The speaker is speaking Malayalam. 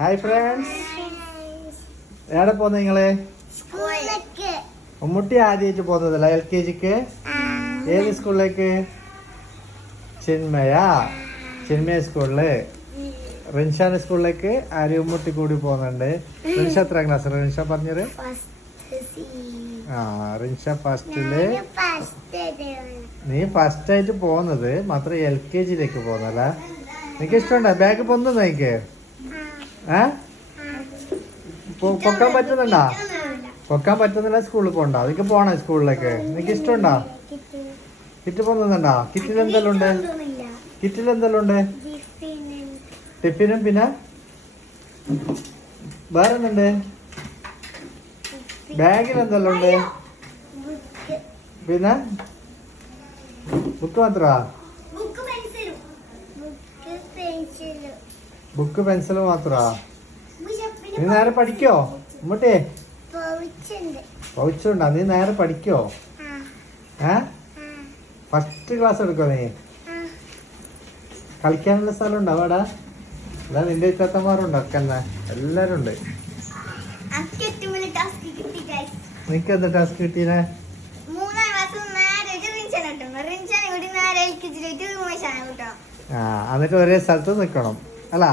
ഹായ് ഫ്രണ്ട്സ് എവിടെ പോന്ന നിങ്ങൾ? മമ്മൂട്ടി ആദ്യമായിട്ട് പോകുന്നതല്ല? എൽ കെ ജിക്ക്? ഏത് സ്കൂളിലേക്ക്? ചിന്മയ. ചിന്മയ സ്കൂളിൽ. റിൻഷാന്റെ സ്കൂളിലേക്ക് ആര് ഉമ്മുട്ടി കൂടി പോകുന്നുണ്ട്? റിൻഷ എത്ര ക്ലാസ് റിൻഷ പറഞ്ഞത്? ആ റിൻഷ ഫസ്റ്റിൽ ഫസ്റ്റ് നീ ഫസ്റ്റ് ആയിട്ട് പോകുന്നത്. മാത്രം എൽ കെ ജിയിലേക്ക് പോകുന്നല്ല നിനക്ക് ഇഷ്ടമുണ്ടോ? ബാഗ് പൊന്നു നിനക്ക്? ഏ? പൊക്കാൻ പറ്റുന്നുണ്ടാ? പൊക്കാൻ പറ്റുന്നില്ല സ്കൂളിൽ പോണ്ട നിനക്ക് പോണോ സ്കൂളിലേക്ക്? നിനക്ക് ഇഷ്ടമുണ്ടോ? കിറ്റ്. പോകുന്നുണ്ടോ? കിറ്റിൽ എന്തെല്ലാം ഉണ്ട് കിറ്റിൽ എന്തെല്ലാം ഉണ്ട് ടിഫിനും പിന്നെ? വേറെ എന്തുണ്ട്? ബാഗിൽ എന്തെല്ലാം ഉണ്ട് പിന്നെ? ബുക്ക് മാത്രമാ? ബുക്ക് പെൻസിലും. ബുക്ക് പെൻസിൽ മാത്രമാ നീ നേരെ പഠിക്കോ? ഇങ്ങോട്ടേ. പൗച്ചുണ്ട്. നീ നേരെ പഠിക്കോ? ഏ? ഫസ്റ്റ് ക്ലാസ് എടുക്കോ നീ? കളിക്കാനുള്ള സ്ഥലം ഉണ്ടോ അവിടെ? അല്ല നിന്റെ ഇത്തത്തമാരുണ്ടോ? ഒക്കെ എല്ലാരും ഉണ്ട് നിനക്ക് എന്താ ടാസ്ക് കിട്ടിയേ? ആ എന്നിട്ട് ഒരേ സ്ഥലത്ത് നിൽക്കണം അല്ല.